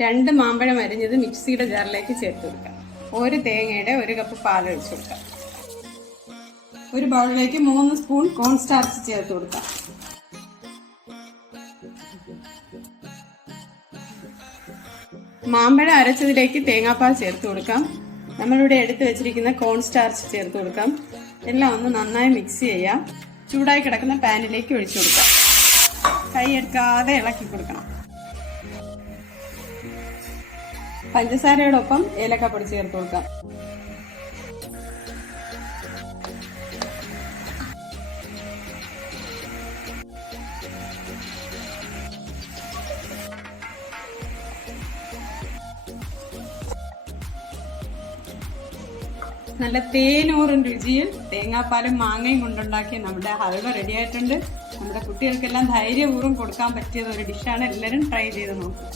2 മാമ്പഴം അരിഞ്ഞത് മിക്സിയുടെ ജാറിലേക്ക് ചേർത്ത് കൊടുക്കാം. 1 തേങ്ങയുടെ 1 കപ്പ് പാൽ ഒഴിച്ചു കൊടുക്കാം. ഒരു ബൗളിലേക്ക് 3 സ്പൂൺ കോൺ സ്റ്റാർച്ച് ചേർത്ത് കൊടുക്കാം. മാമ്പഴം അരച്ചതിലേക്ക് തേങ്ങാപ്പാൽ ചേർത്ത് കൊടുക്കാം. നമ്മളിവിടെ എടുത്തു വെച്ചിരിക്കുന്ന കോൺ സ്റ്റാർച്ച് ചേർത്ത് കൊടുക്കാം. എല്ലാം ഒന്ന് നന്നായി മിക്സ് ചെയ്യാം. ചൂടായി കിടക്കുന്ന പാനിലേക്ക് ഒഴിച്ചു കൊടുക്കാം. കൈയെടുക്കാതെ ഇളക്കി കൊടുക്കണം. പഞ്ചസാരയോടൊപ്പം ഏലക്കപ്പൊടി ചേർത്ത് കൊടുക്കാം. നല്ല തേനൂറും രുചിയിൽ തേങ്ങാപ്പാലും മാങ്ങയും കൊണ്ടുണ്ടാക്കിയ നമ്മുടെ ഹൽവ റെഡി ആയിട്ടുണ്ട്. നമ്മുടെ കുട്ടികൾക്കെല്ലാം ധൈര്യപൂർവ്വം കൊടുക്കാൻ പറ്റിയത് ഒരു ഡിഷാണ്. എല്ലാവരും ട്രൈ ചെയ്ത് നോക്കും.